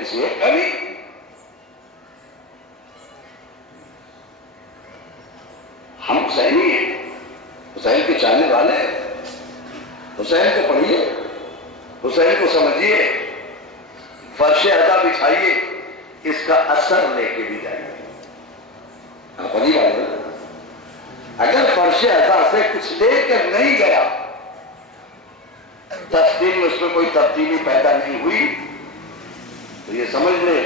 کسی ایک کا نہیں. ہم حسینی ہیں، حسین کے چاہنے والے ہیں. حسین کو پڑھیے، حسین کو سمجھیے، فرش ادا بچھائیے، اس کا اثر لے کے بھی جائیے. آپ پڑھی بات ہے، اگر فرش ادا سے کچھ لے کر نہیں گیا، تفصیل میں اس میں کوئی تبدیلی پیدا نہیں ہوئی، تو یہ سمجھ لے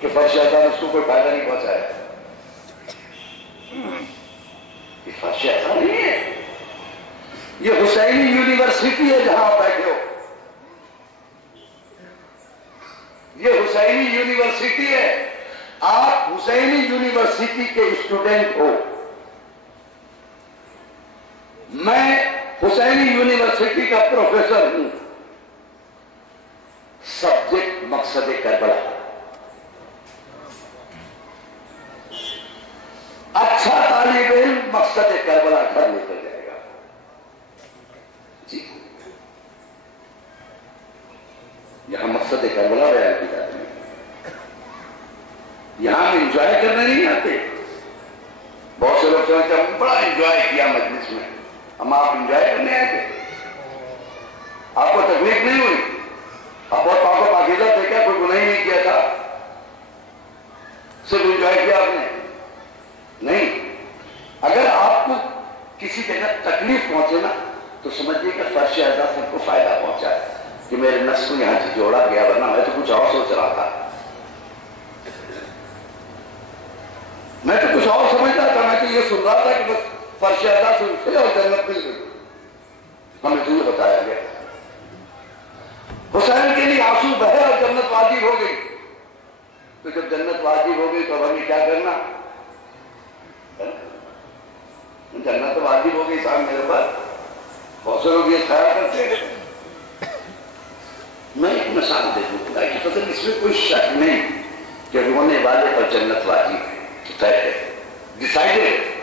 کہ فرش ادا نے اس کو کوئی فائدہ نہیں پہنچایا. یہ فرش ادا نہیں ہے، یہ حسینی یونیورسٹی ہے جہاں آپ بیٹھے ہو. یہ حسینی یونیورسٹی ہے، آپ حسینی یونیورسٹی کے اسٹوڈنٹ ہو. میں حسینی یونیورسٹی کا پروفیسر ہوں. سبجیکٹ مقصد کربلا. اچھا طالب علم مقصد کربلا گھر لے کر جائے گا. جی یہاں مقصد کربلا بیان کی جاتی ہے. یہاں ہم انجوائے کرنے نہیں آتے. بہت سے لوگ سمجھتے ہیں ہم بڑا انجوائے کیا مجلس میں. ہم آپ انجوائے کرنے آئے تھے، آپ کو تکلیف نہیں ہوئی، آپ بہت پاک و پاکیزہ تھے کیا؟ کوئی گناہ نہیں کیا تھا، صرف انجوائے کیا آپ نے؟ نہیں. اگر آپ کو کسی جگہ تکلیف پہنچے نا تو سمجھیے کہ فرش ادا سے کو فائدہ پہنچا ہے کہ میرے نفس کو یہاں سے جوڑا گیا، ورنہ میں تو کچھ اور سوچ رہا تھا. میں تو کچھ اور سمجھتا تھا. میں تو یہ سن رہا تھا کہ بس فرش ادا سے اٹھے اور جنت مل گئی. ہمیں تو یہ بتایا گیا حسین کے لیے آنسو بہے اور جنت واجب ہو گئی. تو جب جنت واجب ہو گئی تو ہمیں کیا کرنا؟ جنت تو واجب ہو گئی صاحب میرے پاس. بہت سے لوگ یہ خیال کرتے ہیں. میں ایک مثال دے دوں خدا کی قسم، اس میں کوئی شک نہیں کہ رونے والے پر جنت واجب ہے. طے ہے، ڈیسائیڈڈ.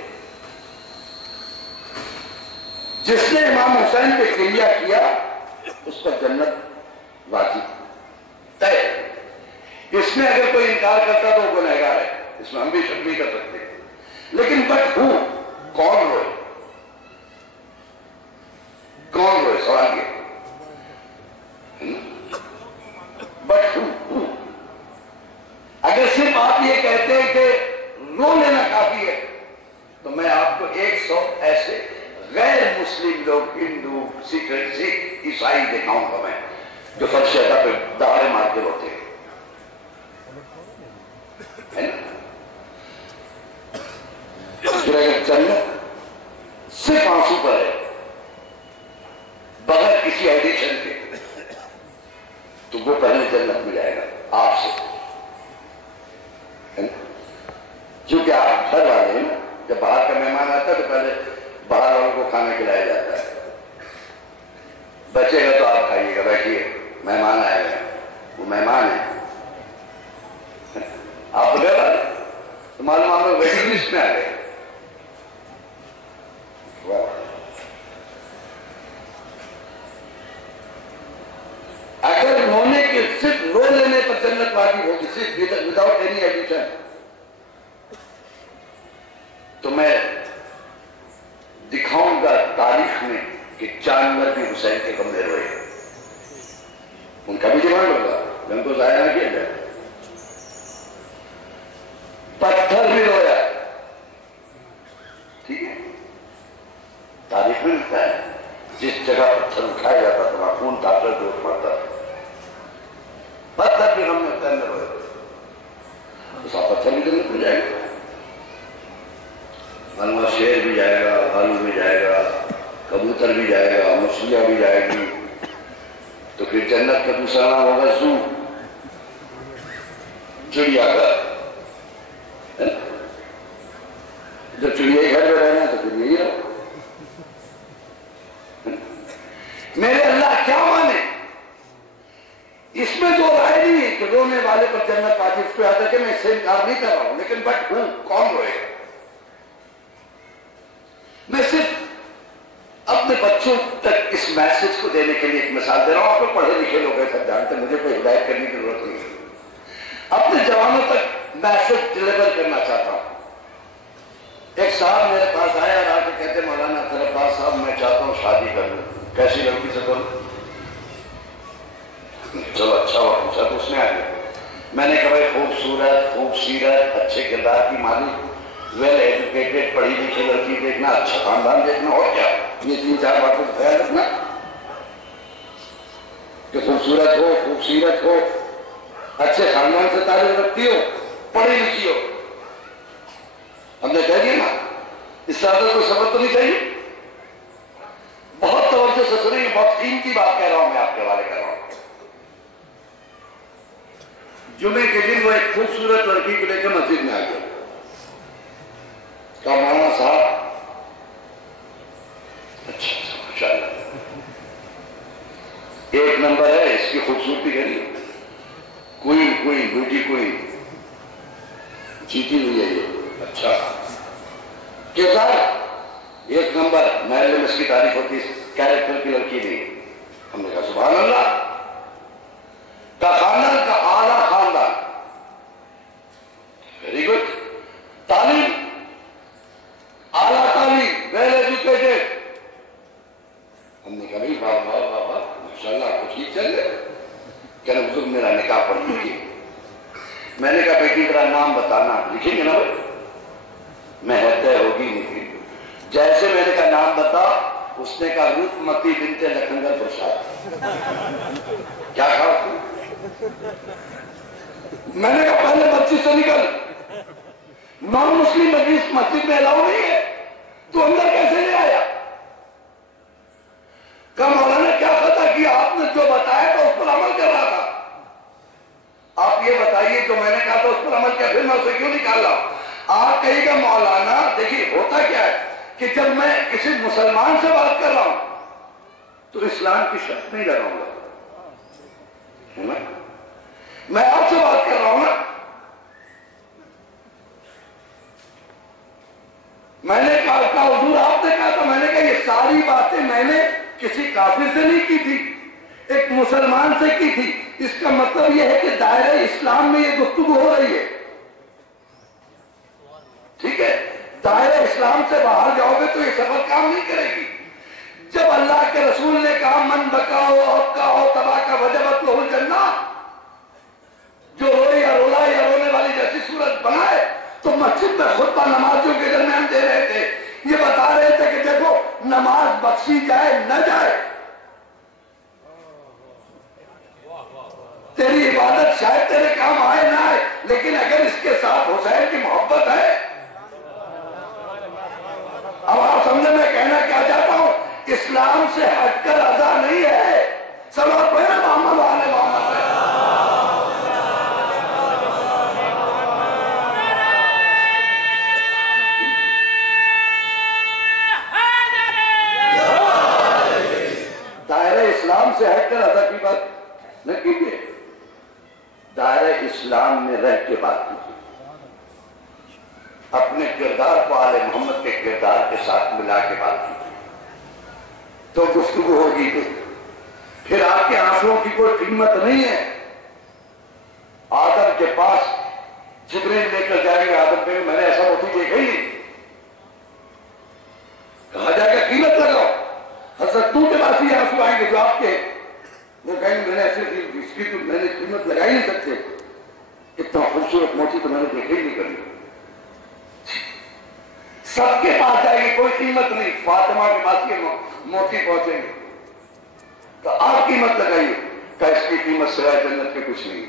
جس نے امام حسین پہ کلیہ کیا اس پر جنت واجب طے. اس میں اگر کوئی انکار کرتا تو وہ گنہگار ہے، اس میں ہم بھی شک نہیں کر سکتے. لیکن بٹ ہوں کون روئے؟ کون روئے؟ سوال یہ. بٹ ہوں اگر صرف آپ یہ کہتے ہیں کہ رو لینا کافی ہے تو میں آپ کو 100 ایسے غیر مسلم لوگ، ہندو، سکھ، عیسائی دکھاؤں گا میں جو فرش ادا پہ دہاڑے مار کے روتے ہیں. پھر اگر جنت صرف آنسو پر ہے بغیر کسی ایڈیشن کے تو وہ پہلے جنت میں جائے گا آپ سے. چونکہ آپ گھر والے ہیں، جب باہر کا مہمان آتا ہے تو پہلے باہر والوں کو کھانا کھلایا جاتا ہے. بچے گا تو آپ کھائیے گا، بیٹھیے مہمان آئے گا، وہ مہمان ہے. آپ گھر والے تو معلوم آپ لوگ ویٹنگ لسٹ میں آ گئے. اگر رونے کے صرف رو لینے پر جنت واجب ہوگی، صرف وداؤٹ اینی ایڈیشن، تو میں دکھاؤں گا تاریخ میں کہ جانور بھی حسین کے غم میں روئے. ان کا بھی ڈیمانڈ ہوگا کہ ان کو ضائع نہ کیا جائے. پتھر بھی رویا، ٹھیک ہے، تاریخ میں لکھتا ہے جس جگہ پتھر اٹھایا جاتا تھا وہاں خون تاثر جو پڑتا تھا. پتھر بھی ہم نے حسین میں روئے. اس آپ پتھر بھی جنت میں جائے گا. معلومات شیر بھی جائے گا، بھالو بھی جائے گا، کبوتر بھی جائے گا، مچھلیاں بھی جائے گی. تو پھر جنت کا دوسرا نام ہوگا زو، چڑیا گھر. جب چڑیا گھر میں رہنا تو پھر یہی رہو. میرے اللہ کیا مانے؟ اس میں جو رائے نہیں ہے کہ رونے والے پر جنت واجب. اس پہ آتا کہ میں اس سے انکار نہیں کر رہا ہوں، لیکن بٹ ہوں کون روئے گا؟ میں صرف اپنے بچوں تک اس میسج کو دینے کے لیے ایک مثال دے رہا ہوں. آپ کو پڑھے لکھے لوگ ہیں، سب جانتے ہیں، مجھے کوئی ہدایت کرنے کی ضرورت نہیں ہے. تک میسج ڈلیور کرنا چاہتا ہوں. ایک صاحب میرے پاس آیا اور آ کے کہتے مولانا طرفدار صاحب میں چاہتا ہوں شادی کر لوں, کیسی لڑکی سے کروں؟ چلو اچھا ہوا پوچھا تو اس نے آ گیا. میں نے کہا بھائی خوبصورت, خوبصیرت, اچھے کردار کی مالک, ویل ایجوکیٹڈ, پڑھی لکھی لڑکی دیکھنا, اچھا خاندان دیکھنا, اور کیا یہ 3-4 باتوں کا خیال رکھنا کہ خوبصورت ہو, خوبصیرت ہو, اچھے خاندان سے تعلق رکھتی ہو, پڑھی لکھی ہو. ہم نے کہہ دیا نا, اس سے آدھر کوئی سبب تو نہیں چاہیے. بہت توجہ سے سنیں, بہت قیمتی بات کہہ رہا ہوں, میں آپ کے حوالے کر رہا ہوں. جمعے کے دن وہ ایک خوبصورت لڑکی کو لے کے مسجد میں آ گیا. کہا مولانا صاحب, اچھا ماشاءاللہ ایک نمبر ہے, اس کی خوبصورتی کہنی کوئی بیوٹی کوئی جیتی نہیں ہے یہ. اچھا کردار ایک نمبر, محلے میں اس کی تعریف ہوتی, کیریکٹر کی لڑکی نہیں. ہم نے کہا سبحان اللہ. کا خاندان کا اعلیٰ خاندان, ویری گڈ, تعلیم اعلیٰ تعلیم, ویل ایجوکیٹڈ. ہم نے کہا بھائی واہ واہ واہ واہ ماشاءاللہ آپ کو ٹھیک چل رہے. کہنا بزرگ میرا نکاح پڑھ لیجیے. میں نے کہا بیٹی میرا نام بتانا, لکھیں گے نا بھائی؟ میں طے ہوگی نہیں. جیسے میں نے کہا نام بتا, اس نے کہا روپمتی بنت لکھنگر پرساد. کیا کہا اس نے؟ میں نے کہا پہلے مسجد سے نکل, نان مسلم مسجد میں الاؤ نہیں ہے, تو اندر کیسے لے آیا؟ کہا مولانا کیا خطا کیا, آپ نے جو بتایا تو اس پر عمل کر رہا تھا. آپ یہ بتائیے جو میں نے کہا تھا اس پر عمل کیا, پھر میں اسے کیوں نکال رہا ہوں؟ آپ کہیے گا مولانا دیکھیے ہوتا کیا ہے کہ جب میں کسی مسلمان سے بات کر رہا ہوں تو اسلام کی شرط نہیں لگاؤں گا, ہے نا؟ میں آپ سے بات کر رہا ہوں نا. میں نے کہا حضور آپ نے کہا تھا, میں نے کہا یہ ساری باتیں میں نے کسی کافر سے نہیں کی تھی, ایک مسلمان سے کی تھی. اس کا مطلب یہ ہے کہ دائرہ اسلام میں یہ گفتگو ہو رہی ہے, ٹھیک ہے؟ دائرہ اسلام سے باہر جاؤ گے تو یہ سفر کام نہیں کرے گی. جب اللہ کے رسول نے کہا من بکاؤ اوکاؤ تباہ کا وجبت لہو الجنہ, جو روئے یا رولا یا رونے والی جیسی صورت بنائے, تو مسجد میں خطبہ نمازیوں کے درمیان دے رہے تھے. یہ بتا رہے تھے کہ دیکھو نماز بخشی جائے نہ جائے, تیری عبادت شاید تیرے کام آئے نہ آئے, لیکن اگر اس کے ساتھ حسین کی محبت ہے. اب آپ سمجھے میں کہنا کیا چاہتا ہوں, اسلام سے ہٹ کر ادا نہیں ہے. صلوات پڑھیں نا محمد وآل محمد. دائرہ اسلام سے ہٹ کر ادا کی بات نہ کیجیے, دائرہ اسلام میں رہ کے بات کیجیے. اپنے کردار کو آل محمد کے کردار کے ساتھ ملا کے بات کیجیے تو گفتگو ہوگی. پھر آپ کے آنسوؤں کی کوئی قیمت نہیں ہے. آدم کے پاس جبریل لے کر جائیں گے, آدم پہ میں نے ایسا موتی دیکھا ہی نہیں. کہا جائے گا قیمت لگاؤ. حضرت تو کے پاس ہی آنسو آئیں گے جو آپ کے, وہ کہیں گے میں نے ایسے اس کی تو میں نے قیمت لگائی نہیں سکتے, اتنا خوبصورت موتی تو میں نے دیکھا ہی نہیں کبھی. سب کے پاس جائے گی, کوئی قیمت نہیں. فاطمہ کے پاس یہ موتی پہنچیں گے تو آپ قیمت لگائیے, کہ اس کی قیمت سوائے جنت کے کچھ نہیں.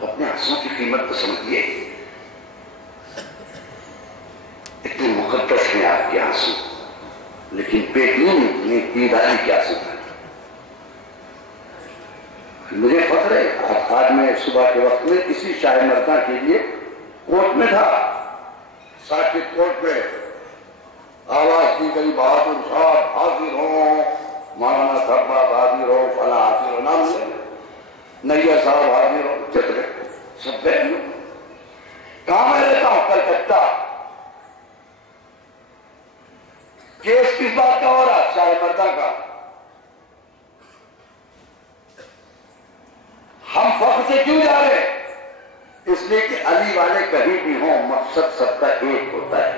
اپنے آنسو کی قیمت تو سمجھیے, اتنے مقدس ہیں آپ کے آنسو, لیکن بیٹی دیداری کے آنسو ہیں. مجھے فخر ہے, آج میں صبح کے وقت میں کسی شاہ مردہ کے لیے کوٹ میں تھا, ساکت کوٹ میں آواز دی گئی بہادر صاحب حاضر ہوں, مولانا صاحب حاضر ہو, فلاں حاضر ہو, نام سے نیا صاحب حاضر ہو, جتنے سب بیٹھ لو. کہاں میں رہتا ہوں؟ کلکتہ. کیس کس بات کا ہو رہا؟ شاہ مردہ کا. سے کیوں جا رہے ہیں؟ اس لیے کہ علی والے کہیں بھی ہوں مقصد سب کا ایک ہوتا ہے.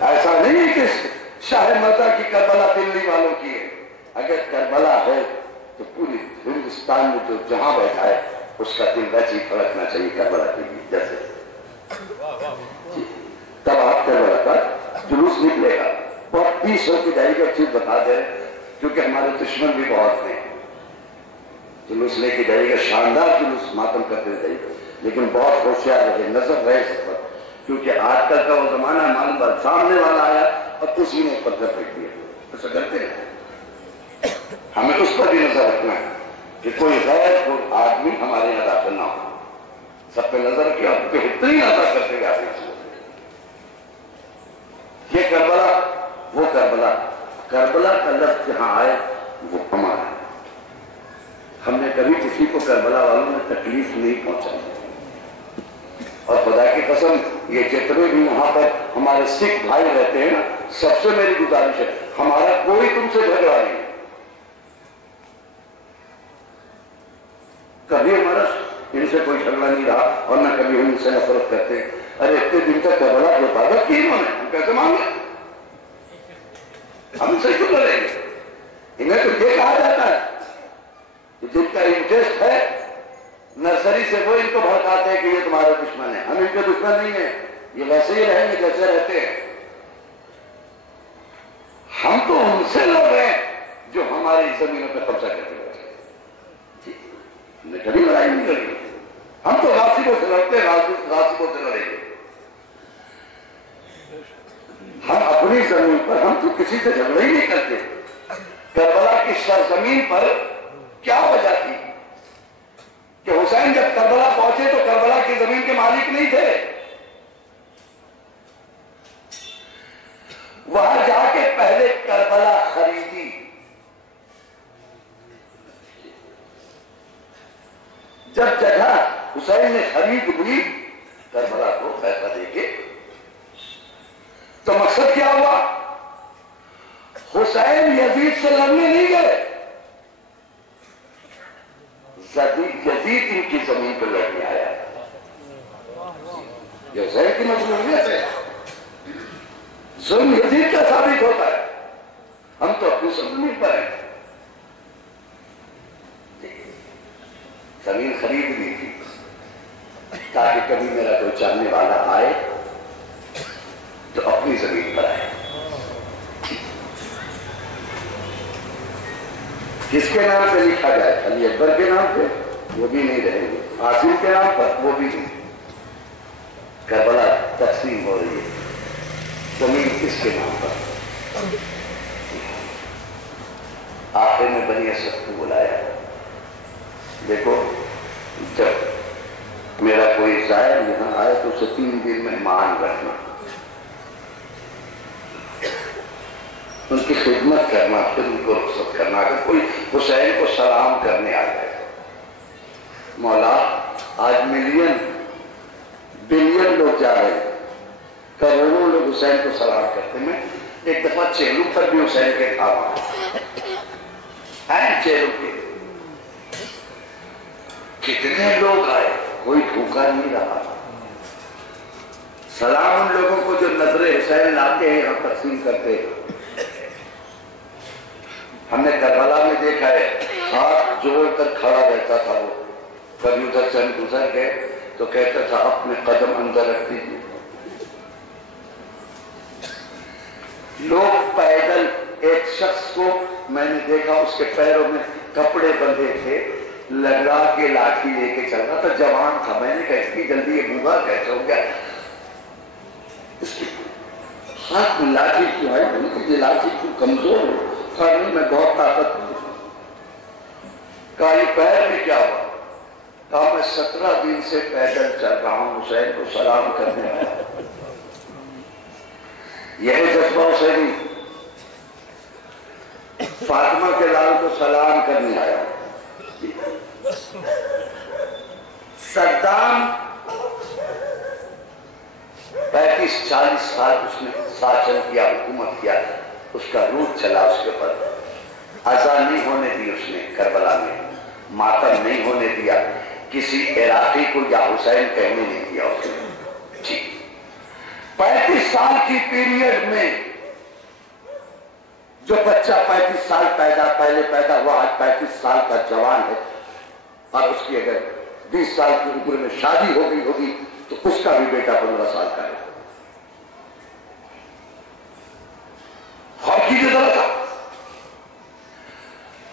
ایسا نہیں کہ شاہ مرزا کی کربلا دلی والوں کی ہے. اگر کربلا ہے تو پوری ہندوستان میں جو جہاں بیٹھا ہے اس کا دل ویسے ہی پھڑکنا چاہیے کربلا کے لیے. جیسے تب آپ کربلا کا جلوس نکلے گا. بہت پیس ہو کے جائے گا. چیز بتا دیں کیونکہ ہمارے دشمن بھی بہت ہیں. جلوس لے کے جائے گا, شاندار جلوس ماتم کرتے جائے گا, لیکن بہت ہوشیار رہے, نظر رہے اس پر, کیونکہ آج کل کا وہ زمانہ ہے معلوم پر سامنے والا آیا اور اسی نے پتھر پھینک دیا. ایسا کرتے ہیں. ہمیں اس پر بھی نظر رکھنا ہے کہ کوئی غیر کوئی آدمی ہمارے یہاں داخل نہ ہو. سب پہ نظر رکھے اور بہترین ادا کرتے ہوئے آگے چلو. یہ کربلا وہ کربلا, کربلا کا لفظ جہاں آئے وہ ہمارا. ہم نے کبھی کسی کو کربلا والوں نے تکلیف نہیں پہنچائی. اور خدا کی قسم یہ جتنے بھی وہاں پر ہمارے سکھ بھائی رہتے ہیں نا, سب سے میری گزارش ہے ہمارا کوئی تم سے جھگڑا نہیں. کبھی ہمارا ان سے کوئی جھگڑا نہیں رہا اور نہ کبھی ہم ان سے نفرت کرتے. ارے اتنے دن تک کربلا جو حفاظت کی انہوں نے, ہم کیسے مانگے؟ ہم ان سے کیوں لڑیں گے؟ انہیں تو یہ کہا جاتا ہے جن کا انٹرسٹ ہے نرسری سے وہ ان کو بھڑکاتے ہیں کہ یہ تمہارے دشمن ہیں. ہم ان کے دشمن نہیں ہیں, یہ ویسے ہی رہیں گے جیسے رہتے ہیں. ہم تو ان سے لوگ ہیں جو ہماری زمینوں پہ قبضہ کرتے ہیں. ہم نے کبھی لڑائی نہیں لڑی. ہم تو غاصبوں سے لڑتے ہیں, غاصبوں سے لڑیں گے. ہم اپنی زمین پر ہم تو کسی سے جھگڑا ہی نہیں کرتے. کربلا کی سرزمین پر کیا وجہ تھی کہ حسین جب کربلا پہنچے تو کربلا کی زمین کے مالک نہیں تھے. وہاں جا کے پہلے کربلا خریدی. جب جگہ حسین نے خرید لی کربلا کو پیسہ دے کے, تو مقصد کیا ہوا؟ حسین یزید سے لڑنے نہیں گئے, یزید ان کی زمین پہ لڑنے آیا. یہ حسین کی مجبوریت ہے. ظلم یزید کا ثابت ہوتا ہے. ہم تو اپنی زمین پر ہیں. زمین خرید لی تھی تاکہ کبھی میرا کوئی چاہنے والا آئے تو اپنی زمین پر آئے. کس کے نام پہ لکھا جائے؟ علی اکبر کے نام پہ وہ بھی نہیں رہیں گے, عاصم کے نام پر وہ بھی نہیں. کربلا تقسیم ہو رہی ہے, زمین کس کے نام پر؟ آخر میں بنی اسد کو بلایا. دیکھو جب میرا کوئی زائر یہاں آئے تو اسے 3 دن مہمان رکھنا, ان کی خدمت کرنا, پھر ان کو رخصت کرنا. اگر کوئی حسین کو سلام کرنے آ جائے, مولا آج ملین بلین لوگ جا رہے ہیں, کروڑوں لوگ حسین کو سلام کرتے. میں ایک دفعہ چیلو پر بھی حسین کے کھاوا ہے, چیلو کے کتنے لوگ آئے, کوئی بھوکا نہیں رہا. سلام ان لوگوں کو جو نظر حسین لاتے ہیں یہاں تقسیم کرتے ہیں. ہم نے کربلا میں دیکھا ہے ہاتھ جوڑ کر کھڑا رہتا تھا وہ. کبھی ادھر سے گزر گئے تو کہتا تھا اپنے قدم اندر رکھ دیجیے. لوگ پیدل, ایک شخص کو میں نے دیکھا اس کے پیروں میں کپڑے بندھے تھے, لگڑا کے لاٹھی لے کے چل رہا تھا. جوان تھا. میں نے کہا اتنی جلدی یہ بوڑھا کیسے ہو گیا؟ اس کی ہاتھ میں لاٹھی کیوں ہے؟ یہ لاٹھی کیوں کمزور ہو؟ نہیں, میں بہت طاقت ہوں. کہا یہ پیر میں کیا ہوا؟ کہا میں 17 دن سے پیدل چل رہا ہوں, حسین کو سلام کرنے آیا. یہ جذبہ حسینی. فاطمہ کے لال کو سلام کرنے آیا. صدام 35-40 سال اس نے شاسن کیا, حکومت کیا, اس کا روح چلا اس کے پر. اذا نہیں ہونے دی اس نے کربلا میں، ماتم نہیں ہونے دیا، کسی عراقی کو یا حسین کہنے نہیں دیا اس نے. ٹھیک 35 سال کی پیریڈ میں جو بچہ 35 سال پہلے پیدا ہوا، آج 35 سال کا جوان ہے، اور اس کی اگر 20 سال کی عمر میں شادی ہو گئی ہوگی تو اس کا بھی بیٹا 15 سال کا ہے. اور کیجیے ذرا سا،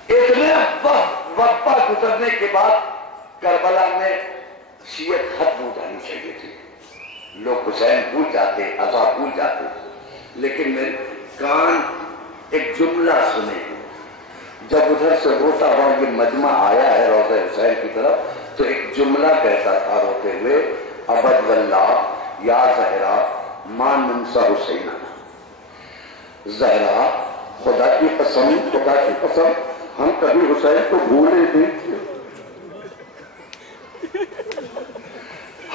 اتنے وقت گزرنے کے بعد کربلا میں شیعت ختم ہو جانی چاہیے تھی. لوگ حسین بھول جاتے، عذاب بھول جاتے، لیکن میرے کان ایک جملہ سنے. جب ادھر سے روتا ہوا یہ مجمع آیا ہے روضہ حسین کی طرف، تو ایک جملہ کہتا تھا روتے ہوئے، ابد واللہ یا زہرا ما ننسى حسینہ. زہرا خدا کی قسم ہم کبھی حسین کو بھولے نہیں تھے،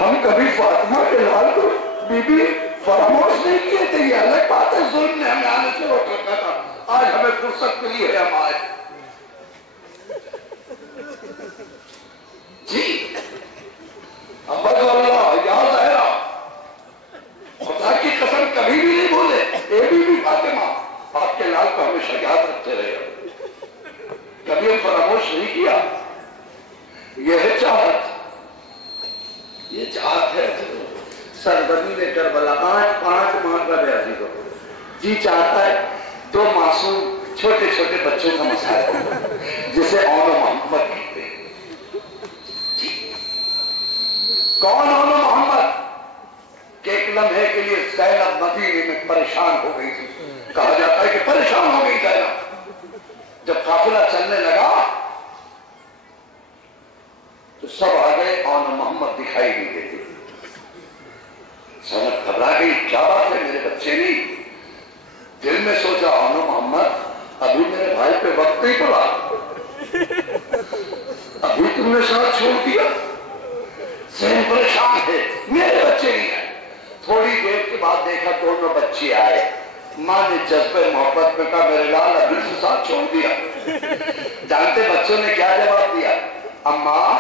ہم کبھی فاطمہ کے لال کو بی بی فراموش نہیں کیے تھے. یہ الگ بات ہے، ظلم نے ہمیں آنے سے روک رکھا تھا، آج ہمیں فرصت ملی ہے. ہم آج جی ابد واللہ یا زہرا خدا کی قسم کبھی بھی نہیں بولے. اے بی بی فاطمہ آپ کے لال کو ہمیشہ یاد رکھتے رہے، کبھی ہم فراموش نہیں کیا. یہ ہے چاہت، یہ چاہت ہے. سربنی نے کربلا 5 ماہ کا بے عزیز ہو، جی چاہتا ہے 2 معصوم چھوٹے چھوٹے بچوں کا مسائل ہو جسے اون و محمد کہتے ہیں. کون اون و محمد؟ کہ ایک لمحے کے لیے زینب مدینے میں پریشان ہو گئی تھی. کہا جاتا ہے کہ پریشان ہو گئی زینب. جب قافلہ چلنے لگا تو سب آگئے، اون و محمد دکھائی نہیں دیتے. زینب گھبرا گئی، کیا بات ہے میرے بچے نہیں؟ دل میں سوچا اون و محمد ابھی میرے بھائی پہ وقت نہیں پڑا، ابھی تم نے ساتھ چھوڑ دیا. ذہن پریشان ہے، میرے بچے نہیں ہیں. تھوڑی دیر کے بعد دیکھا دونوں بچے آئے. ماں نے جذبہ محبت میں کہا میرے لال ابھی سے ساتھ چھوڑ دیا. جانتے بچوں نے کیا جواب دیا؟ اماں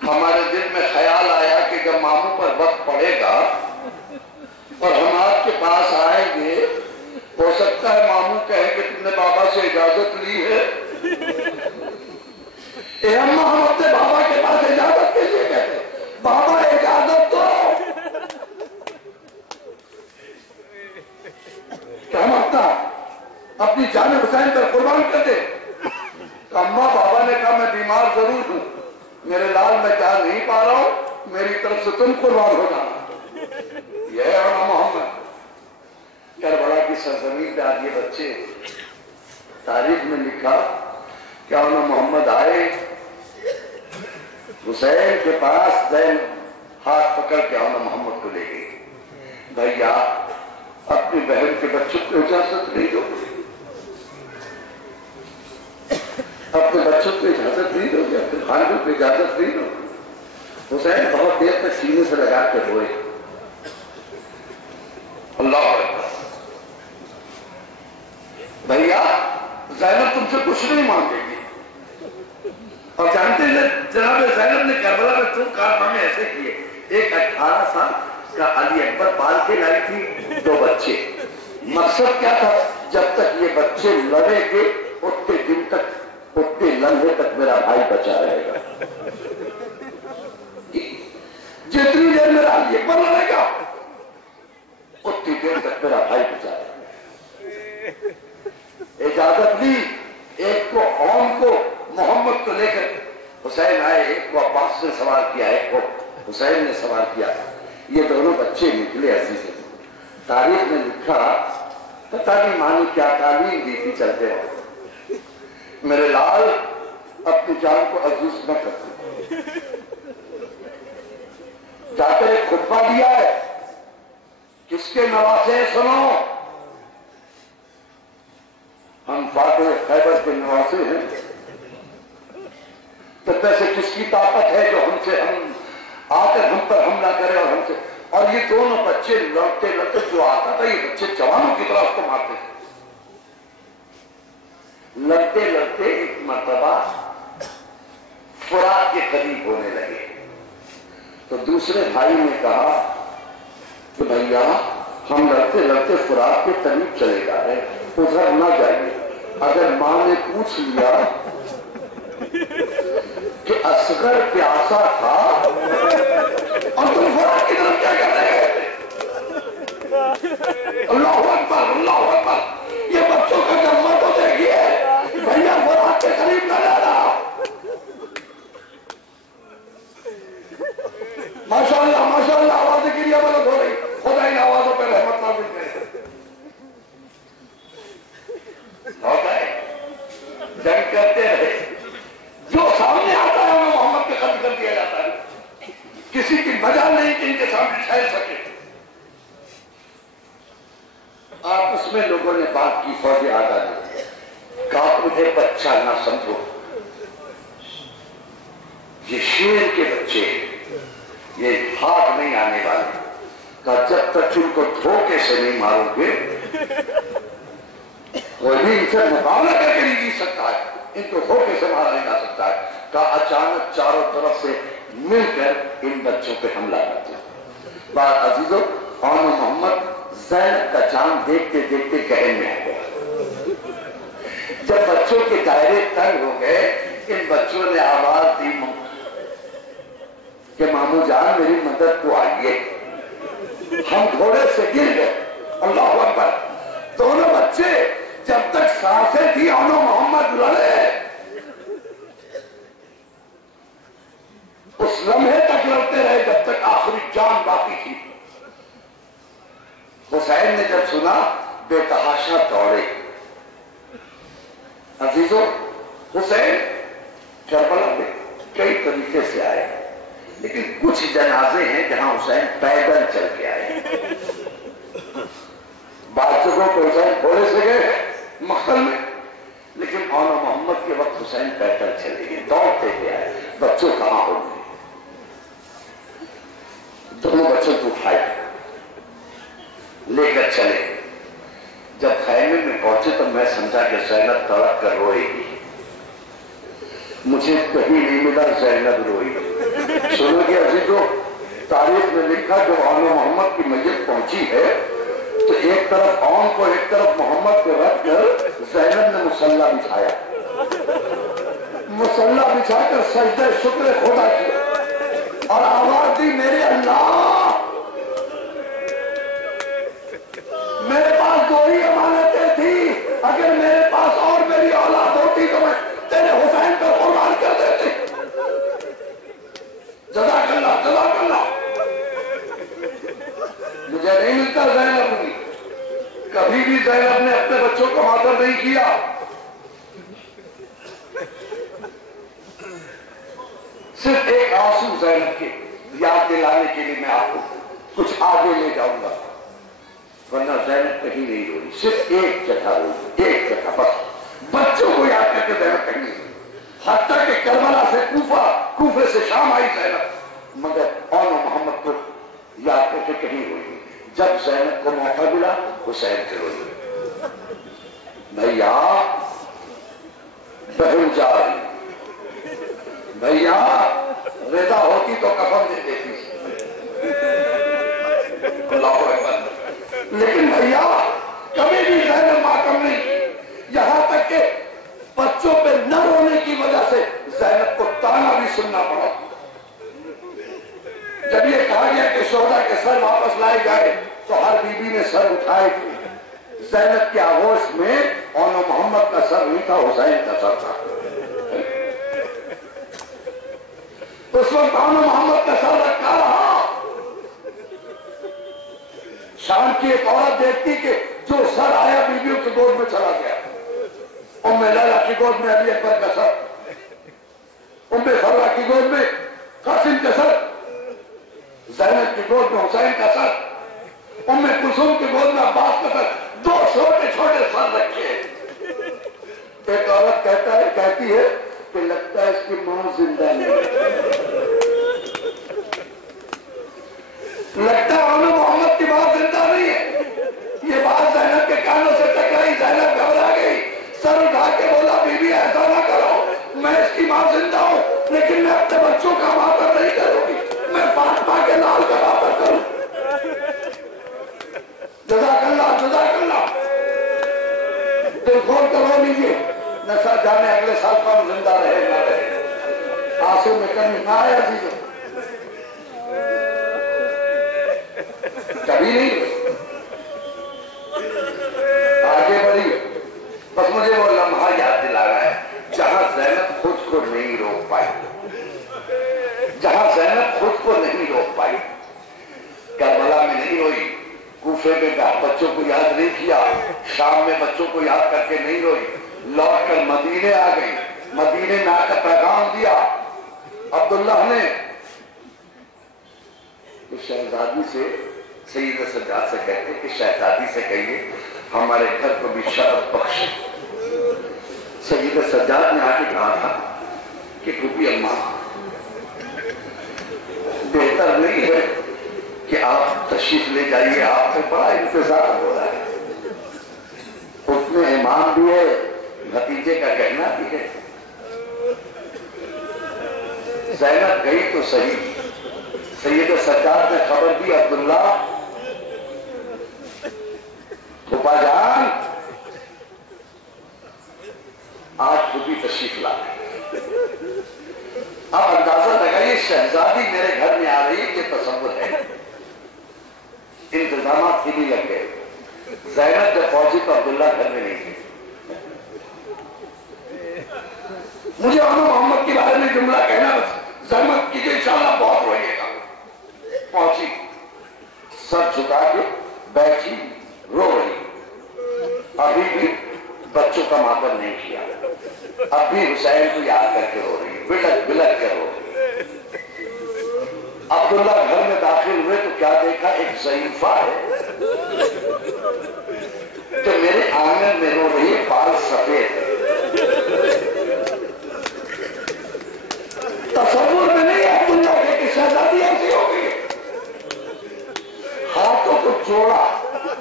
ہمارے دل میں خیال آیا کہ جب ماموں پر وقت پڑے گا اور ہم آپ کے پاس آئیں گے، ہو سکتا ہے ماموں کہیں کہ تم نے بابا سے اجازت لی ہے. اے اماں ہم اپنے بابا کے پاس اجازت کے لیے کہتے، بابا اجازت دو کہ ہم اپنی جان حسین پر قربان کر دیں. اماں بابا نے کہا میں بیمار ضرور ہوں، میرے لال میں جا نہیں پا رہا ہوں، میری طرف سے تم قربان ہو جانا. یہ ہے اون و محمد. کربلا کی سرزمین پہ آج یہ بچے، تاریخ میں لکھا کہ اون و محمد آئے حسین کے پاس، زین ہاتھ پکڑ کے اون و محمد کو لے گئی. بھیا اپنی بہن کے بچوں کو اجازت نہیں دو، اپنے بچوں کو اجازت نہیں دو گے، اپنے خاندان کو اجازت نہیں دو. حسین بہت دیر تک سینے سے لگا کے روئے. اللہ اکبر. بھیا زینب تم سے کچھ نہیں مانگے گی. اور جانتے ہیں جناب زینب نے کربلا میں 2 کارنامے ایسے کیے. ایک 18 سال کا علی اکبر پال کے لائی تھی 2 بچے. مقصد کیا تھا؟ جب تک یہ بچے لڑیں گے اتنے دن تک، اتنے لمحے تک میرا بھائی بچا رہے گا. جتنی دیر میرا علی اکبر لڑے گا اتنی دیر تک میرا بھائی بچا رہے گا. اجازت لی. ایک کو اون کو محمد کو لے کر حسین آئے، ایک کو عباس نے سوار کیا، ایک کو حسین نے سوار کیا. یہ دونوں بچے نکلے عزیز. تاریخ میں لکھا پتہ نہیں ماں نے کیا تعلیم دی تھی چلتے وقت. میرے لال اپنی جان کو عزیز نہ کرتے. جا کر ایک خطبہ دیا ہے، کس کے نواسے سنو. ہم فاتح خیبر کے نواسے ہیں، تو ویسے کس کی طاقت ہے جو ہم آ کر ہم پر حملہ کرے اور ہم سے. اور یہ دونوں بچے لڑتے لڑتے جو آتا تھا یہ بچے جوانوں کی طرح اس کو مارتے تھے. لڑتے لڑتے ایک مرتبہ فرات کے قریب ہونے لگے تو دوسرے بھائی نے کہا کہ بھیا ہم لڑتے لڑتے فرات کے قریب چلے جا رہے ادھر نہ جائیے، اگر ماں نے پوچھ لیا کہ اصغر پیاسا تھا اور تم فرات کی طرف کیا کر رہے ہیں؟ اللہ اکبر اللہ اکبر، یہ بچوں کا جذبہ تو دیکھیے، بھیا فرات کے قریب نہ جانا۔ ماشاءاللہ آوازیں گریہ بلند ہو رہی، خدا ان آوازوں پہ رحمت نازل کرے۔ ہو گئے جنگ کرتے رہے، جو سامنے آتا ہے انہیں محمد کے قتل کر دیا جاتا ہے، کسی کی مجال نہیں کہ ان کے سامنے ٹھہر سکے۔ آپس میں لوگوں نے بات کی، فوج آزادی، کہا مجھے بچہ نہ سمجھو، یہ شیر کے بچے یہ ہاتھ نہیں آنے والے، کہا جب تک ان کو دھوکے سے نہیں مارو گے کوئی بھی ان سے مقابلہ کر کے نہیں جیت سکتا ہے، ان کو دھوکے سے مارا نہیں جا سکتا ہے۔ کہا اچانک چاروں طرف سے مل کر ان بچوں پہ حملہ کرتے ہیں۔ بات عزیزو، اور محمد زینب کا چاند دیکھتے دیکھتے گہن میں آ گیا۔ جب بچوں کے دائرے تنگ ہو گئے، ان بچوں نے آواز دی کہ مامو جان میری مدد کو آئیے، ہم گھوڑے سے گر گئے۔ اللہ اکبر، دونوں بچے جب تک سانسیں تھی انو محمد لڑے، اس لمحے تک لڑتے رہے جب تک آخری جان باقی تھی۔ حسین نے جب سنا بے تحاشا دوڑے۔ عزیزو، حسین کربلا میں کئی طریقے سے آئے، لیکن کچھ جنازے ہیں جہاں حسین پیدل چل کے آئے۔ بعض جگہوں کو حسین گھوڑے سے گئے مقتل میں، لیکن آن محمد کے وقت حسین پیدل چلے گئے، دوڑتے ہوئے آئے۔ بچوں کہاں ہو گئے؟ دونوں بچوں کو اٹھائے لے کر چلے۔ جب خیمے میں پہنچے تو میں سمجھا کہ زینب تڑپ کر روئے گی، مجھے کہیں نہیں ملا زینب روئی۔ سنو گے عزیزو، تاریخ میں لکھا جو آن محمد کی میت پہنچی ہے تو ایک طرف آن کو ایک طرف محمد کو رکھ کر زینب نے مصلی بچھایا، مصلی بچھا کر سجدہ شکر خدا کیا اور آواز دی میرے اللہ، میرے پاس دو ہی امانتیں تھی، اگر میرے پاس اور میری اولاد ہوتی تو میں تیرے حسین پر قربان کر دیتی۔ جزاک اللہ جزاک اللہ۔ مجھے نہیں ملتا زینب کی، کبھی بھی زینب نے اپنے بچوں کو ماتم نہیں کیا۔ صرف ایک آنسو زینب کے یاد دلانے کے لیے میں آپ کو کچھ آگے لے جاؤں گا، ورنہ زینب کہیں نہیں روئی، صرف ایک جگہ روئی، ایک جگہ بس، بچوں کو یاد کر کے زینب کہیں نہیں، حتیٰ کہ کربلا سے کوفے سے شام آئی زینب، مگر آن محمد کو یاد کر کے کہیں روئی۔ جب زینب کو موقع ملا حسین سے روئی، بھیا بہن جا رہی، بھیا رضا ہوتی تو کفن دے دیتی، اللہ اکبر، لیکن بھیا کبھی بھی زینب ماتم نہیں کی، یہاں تک کہ بچوں پہ نہ رونے کی وجہ سے زینب کو تانا بھی سننا پڑا۔ جب یہ کہا گیا کہ شہداء کے سر واپس لائے جائے تو ہر بی بی نے سر اٹھائے تھے، زینب کے آغوش میں آن محمد کا سر نہیں تھا، حسین کا سر تھا۔ اس وقت آن محمد کا سر رکھا رہا۔ شام کی ایک عورت دیکھتی کہ جو سر آیا بیویوں کی گود میں چلا گیا، ام لیلہ کی گود میں علی اکبر کا سر، ام فروا کی گود میں قاسم کا سر، زینب کی گود میں حسین کا سر، ام کلثوم کی گود میں عباس کا سر، دو چھوٹے چھوٹے سر رکھے۔ ایک عورت کہتی ہے کہ لگتا ہے اس کی ماں زندہ نہیں، لگتا ہے آن محمد کی ماں زندہ نہیں ہے۔ یہ بات زینب کے کانوں سے ٹکرائی، زینب گھبرا گئی، سر اٹھا کے بولا بی بی ایسا نہ کرو، میں اس کی ماں زندہ ہوں لیکن میں اپنے بچوں کا ماتم نہیں کروں گی، میں فاطمہ کے لال کا ماتم کروں۔ جزاک اللہ، جزاک اللہ، دل کھول کر رو لیجیے، نہ سر جانے اگلے سال کون زندہ رہے نہ رہے، آنسو میں کمی نہ آئے عزیزوں، کبھی نہیں آگے بڑھی۔ بس مجھے وہ لمحہ یاد دلا رہا ہے جہاں زینب خود کو نہیں روک پائی، جہاں زینب خود کو نہیں روک پائی، کربلا میں نہیں روئی، کوفے میں بچوں کو یاد نہیں کیا، شام میں بچوں کو یاد کر کے نہیں روئی، لوٹ کر مدینے آ گئی، مدینے میں آ کر پیغام دیا عبداللہ نے کہ شہزادی سے، سید سجاد سے کہتے کہ شہزادی سے کہیے ہمارے گھر کو بھی شرف بخشے۔ سید سجاد نے آ کے کہا تھا کہ پھوپھی اماں بہتر نہیں ہے کہ آپ تشریف لے جائیے، آپ کو بڑا انتظار ہو رہا ہے، اس میں ایمان بھی ہے، بھتیجے کا کہنا بھی ہے۔ زینب گئی تو صحیح، سید سجاد نے خبر دی عبداللہ پھوپا جان آج پھوپھی تشریف لا، اب اندازہ لگائیے شہزادی میرے گھر میں آ رہی ہے، یہ تصور ہے، انتظامات بھی لگ گئے۔ زینب جب پہنچی تو عبداللہ گھر میں نہیں تھی۔ مجھے انو محمد کے بارے میں جملہ کہنا بس زحمت کیجئے، انشاءاللہ بہت روئیے گا۔ پہنچی، سر جھکا کے بیٹھی، رو رہی، ابھی بھی بچوں کا ماتم نہیں کیا، اب بھی حسین کو یاد کر کے رو رہی، بلک بلک کے رو رہی۔ عبداللہ گھر میں داخل ہوئے تو کیا دیکھا، ایک ضعیفہ ہے جو میرے آنگن میں رو رہی ہے، بال سفید ہے، تصور میں نہیں عبداللہ کے کہ شہزادی ایسی ہو گئی، ہاتھوں کو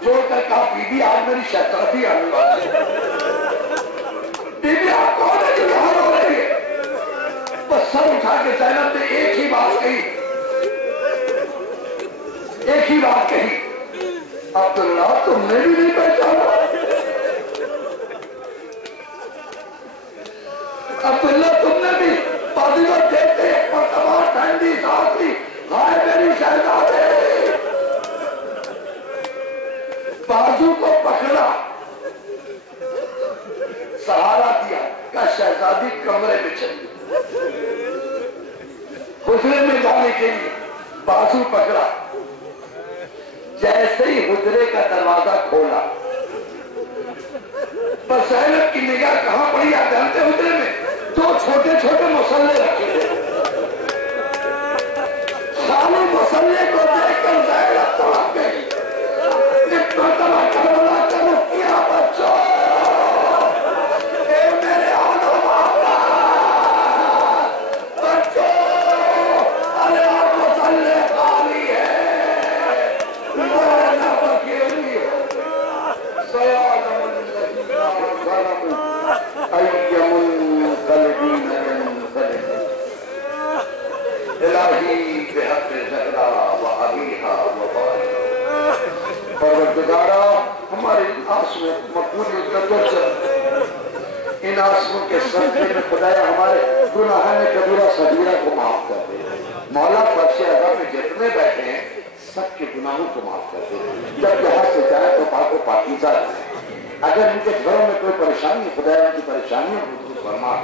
جوڑ کر کہا بی بی آج میری شہزادی آنے والی ہے، بی بی آپ کون ہے جو یہاں رو رہی ہے؟ بس سر اٹھا کے زینب نے ایک ہی بات کہی، ایک ہی بات کہی، عبداللہ تم نے بھی نہیں پہچانا؟ عبداللہ تم نے بھی بادلوں دیکھتے ایک مرتبہ ٹھنڈی سانس لی، ہائے میری شہزادی، بازو کو پکڑا، سہارا دیا، کہا شہزادی کمرے میں چلی، حجرے میں جانے کے لیے بازو پکڑا، جیسے ہی حجرے کا دروازہ کھولا، بس زینب کی نگاہ کہاں پڑی آپ جانتے حجرے میں دو چھوٹے چھوٹے مسلے رکھے تھے، خالی مسلے کو دیکھ کر زینب تڑپ گئی، ایک مرتبہ کربلا کا رخ کیا، بچوں اے میرے آنو ماما بچوں، ارے آپ مسلے خالی ہے، میں نہ بکیلی ہو سیالم الذین ظلموا ای منقلبین ینقلبون الہی بحق زہرا و ابیہا و بارہا، پروردگارہ ہمارے آنسو مقبولیت کا درجہ، ان آنسوں کے صدقے میں خدایا ہمارے گناہان کبیرہ صغیرہ کو معاف کر دے، مولا فرش عزا میں جتنے بیٹھے ہیں سب کے گناہوں کو معاف کر دے، جب یہاں سے جائے تو پاک و پاکیزہ رہے، اگر ان کے گھروں میں کوئی پریشانی خدایا ان کی پریشانیوں کو دور فرما،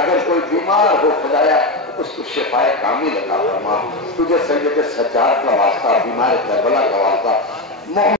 اگر کوئی بیمار ہو خدایا اس کو شفائے کامل عطا فرما، تجھے سید سجاد کا واسطہ، بیمار کربلا کا واسطہ،